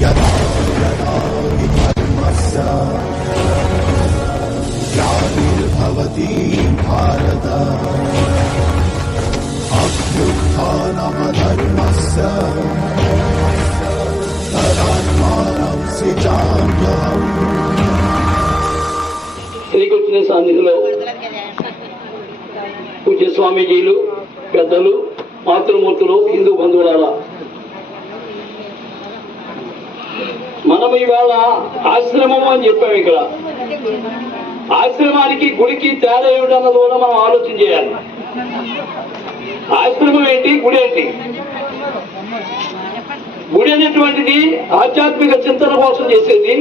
यदा यदा हि धर्मस्य ग्लानिर्भवति भारत अभ्युत्थानमधर्मस्य तदात्मानं सृजाम्यहम् శ్రీకృష్ణ సన్నిధిలో పూజ్య స్వామీజీలు పెద్దలు మాతృమూర్తులు హిందూ బంధువులారా ఇవాళ ఆశ్రమం అని చెప్పాం ఇక్కడ. ఆశ్రమానికి గుడికి తేడా ఏమిటన్నది కూడా మనం ఆలోచన చేయాలి. ఆశ్రమం ఏంటి? గుడి ఏంటి? గుడి అనేటువంటిది ఆధ్యాత్మిక చింతన కోసం చేసేది.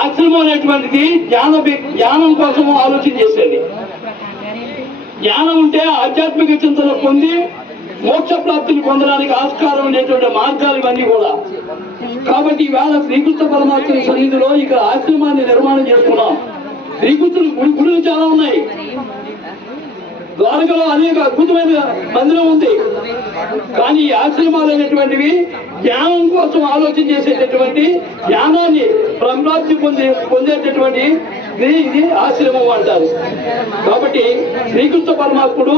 ఆశ్రమం అనేటువంటిది జ్ఞాన జ్ఞానం కోసం ఆలోచన చేసేది. జ్ఞానం ఉంటే ఆధ్యాత్మిక చింతన పొంది మోక్ష ప్రాప్తిని పొందడానికి ఆస్కారం ఉండేటువంటి మార్గాలు ఇవన్నీ కూడా. కాబట్టి ఈవేళ శ్రీకృష్ణ పరమాత్మ సన్నిధిలో ఇక్కడ ఆశ్రమాన్ని నిర్మాణం చేసుకున్నాం. శ్రీకృష్ణుడు గుడి గుడులు చాలా ఉన్నాయి. ద్వారకలో అనేక అద్భుతమైన మందిరం ఉంది. కానీ ఈ ఆశ్రమాలు అనేటువంటివి జ్ఞానం కోసం ఆలోచన చేసేటటువంటి జ్ఞానాన్ని సంప్రాప్తి పొందే పొందేటటువంటి ఇది ఆశ్రమం అంటారు. కాబట్టి శ్రీకృష్ణ పరమాత్ముడు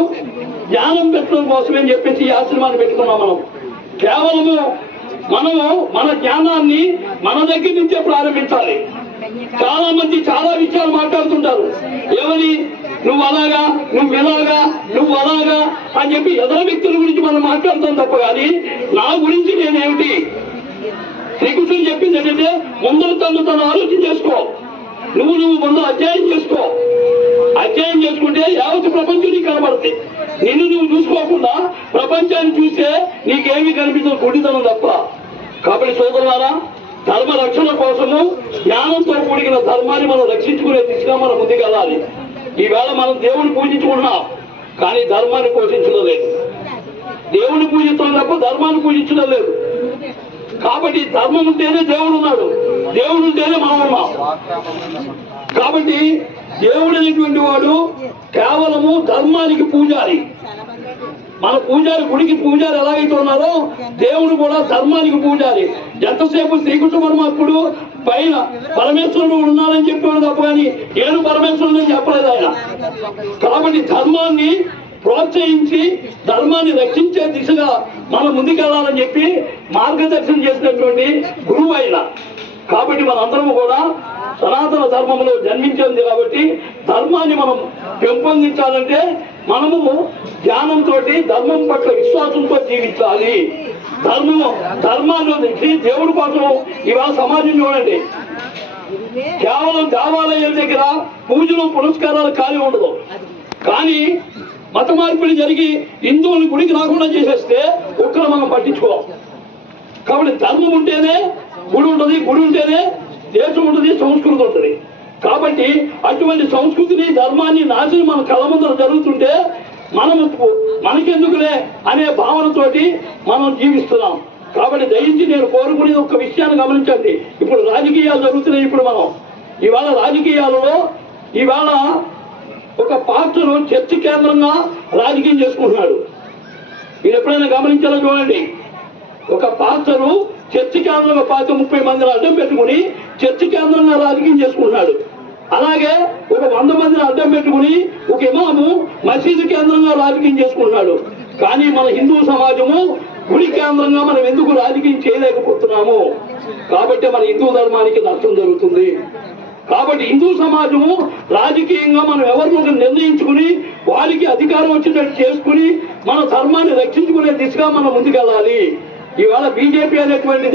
జ్ఞానం పెట్టడం కోసమే అని చెప్పేసి ఈ ఆశ్రమాన్ని పెట్టుకున్నాం మనం. కేవలము మనము మన జ్ఞానాన్ని మన దగ్గర నుంచే ప్రారంభించాలి. చాలా మంది చాలా విషయాలు మాట్లాడుతుంటారు. ఏమని? నువ్వు అలాగా నువ్వు ఇలాగా నువ్వు అలాగా అని చెప్పి ఎదర వ్యక్తుల గురించి మనం మాట్లాడతాం తప్ప కానీ నా గురించి నేనేమిటి? శ్రీకృష్ణుడు చెప్పింది ఏంటంటే ముందర తను తను ఆలోచన చేసుకో. నువ్వు నువ్వు ముందు అధ్యయనం చేసుకో. అధ్యయనం చేసుకుంటే యావత్ ప్రపంచం నీకు కనబడుతుంది నిన్ను నువ్వు చూసుకోకుండా ప్రపంచాన్ని చూస్తే నీకేమీ కనిపించదు. గుడితనం తప్ప. కాబట్టి సోదరులారా ధర్మ రక్షణ కోసము జ్ఞానంతో కూడిన ధర్మాన్ని మనం రక్షించుకునే దిశగా మనం ముందుకెళ్ళాలి. ఈవేళ మనం దేవుని పూజించుకుంటున్నాం కానీ ధర్మాన్ని పోషించడం లేదు. దేవుని పూజించడం తప్ప ధర్మాన్ని పూజించడం లేదు. కాబట్టి ధర్మం ఉంటేనే దేవుడు ఉన్నాడు దేవుడు ఉంటేనే మనం ఉన్నాం. కాబట్టి దేవుడు అనేటువంటి వాడు కేవలము ధర్మానికి పూజారి. మన పూజారి గుడికి పూజారి ఎలాగైతే ఉన్నారో దేవుడు కూడా ధర్మానికి పూజారి. ఎంతసేపు శ్రీకృష్ణ పరమాత్ముడు పైన పరమేశ్వరుడు ఉన్నాడని చెప్పాడు తప్ప కానీ నేను పరమేశ్వరుడు అని చెప్పలేదు ఆయన. కాబట్టి ధర్మాన్ని ప్రోత్సహించి ధర్మాన్ని రక్షించే దిశగా మనం ముందుకెళ్ళాలని చెప్పి మార్గదర్శనం చేసినటువంటి గురువు ఆయన. కాబట్టి మనందరము కూడా సనాతన ధర్మంలో జన్మించింది కాబట్టి ధర్మాన్ని మనం పెంపొందించాలంటే మనము ధ్యానంతో ధర్మం పట్ల విశ్వాసంతో జీవించాలి. ధర్మం ధర్మాన్ని వదిలేసి దేవుడి కోసం ఇవాళ సమాజం చూడండి. కేవలం దేవాలయాల దగ్గర పూజలు పురస్కారాలు ఖాళీ ఉండదు. కానీ మత మార్పిడి జరిగి హిందువులు గుడికి రాకుండా చేసేస్తే ఒక్కరు మనం పట్టించుకోవాలి కాబట్టి ధర్మం ఉంటేనే గుడి ఉంటుంది గుడి ఉంటేనే దేశం ఉంటుంది సంస్కృతి ఉంటుంది. కాబట్టి ఇటువంటి సంస్కృతిని ధర్మాన్ని నాశనం మన కళ్ళ ముందర జరుగుతుంటే మనము మనకెందుకులే అనే భావనతోటి మనం జీవిస్తున్నాం. కాబట్టి దయించి నేను కోరుకునేది ఒక విషయాన్ని గమనించండి. ఇప్పుడు రాజకీయాలు జరుగుతున్నాయి ఇప్పుడు మనం. ఇవాళ రాజకీయాలలో ఇవాళ ఒక పార్టీను చర్చ కేంద్రంగా రాజకీయం చేసుకుంటున్నాడు. మీరు ఎప్పుడైనా గమనించాలో చూడండి. ఒక పాత్రను చర్చి కేంద్రంగా పాత ముప్పై మందిని అడ్డం పెట్టుకుని చర్చి కేంద్రంగా రాజకీయం చేసుకుంటున్నాడు. అలాగే ఒక వంద మందిని అడ్డం పెట్టుకుని ఒక ఇమాము మసీదు కేంద్రంగా రాజకీయం చేసుకుంటున్నాడు. కానీ మన హిందూ సమాజము గుడి కేంద్రంగా మనం ఎందుకు రాజకీయం చేయలేకపోతున్నాము? కాబట్టి మన హిందూ ధర్మానికి నష్టం జరుగుతుంది. కాబట్టి హిందూ సమాజము రాజకీయంగా మనం ఎవరిని నిర్ణయించుకుని వారికి అధికారం వచ్చేటట్టు చేసుకుని మన ధర్మాన్ని రక్షించుకునే దిశగా మనం ముందుకెళ్ళాలి. ఇవాళ బీజేపీ అనేటువంటి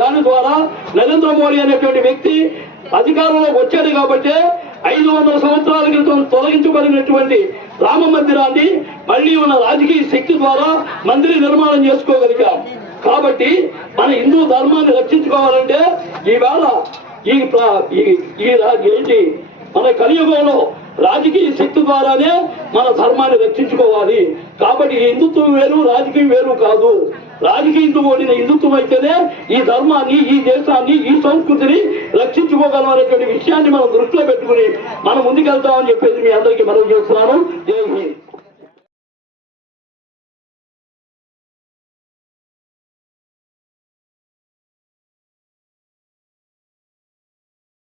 దాని ద్వారా నరేంద్ర మోడీ అనేటువంటి వ్యక్తి అధికారంలోకి వచ్చాడు కాబట్టి ఐదు వందల సంవత్సరాల క్రితం తొలగించబడినటువంటి రామ మందిరాన్ని మళ్ళీ ఉన్న రాజకీయ శక్తి ద్వారా మందిర నిర్మాణం చేసుకోగలిగాం. కాబట్టి మన హిందూ ధర్మాన్ని రక్షించుకోవాలంటే ఈవేళ ఈ ఈ- ఈ రా- ఏంటి మన కలియుగంలో రాజకీయ శక్తి ద్వారానే మన ధర్మాన్ని రక్షించుకోవాలి. కాబట్టి హిందుత్వం వేరు రాజకీయం వేరు కాదు. రాజకీయంతో ఓడిన హిందుత్వం అయితేనే ఈ ధర్మాన్ని ఈ దేశాన్ని ఈ సంస్కృతిని రక్షించుకోగలం అనేటువంటి విషయాన్ని మనం దృష్టిలో పెట్టుకుని మనం ముందుకెళ్తామని చెప్పేసి మీ అందరికీ మనం చేస్తున్నాను. జై హింద్.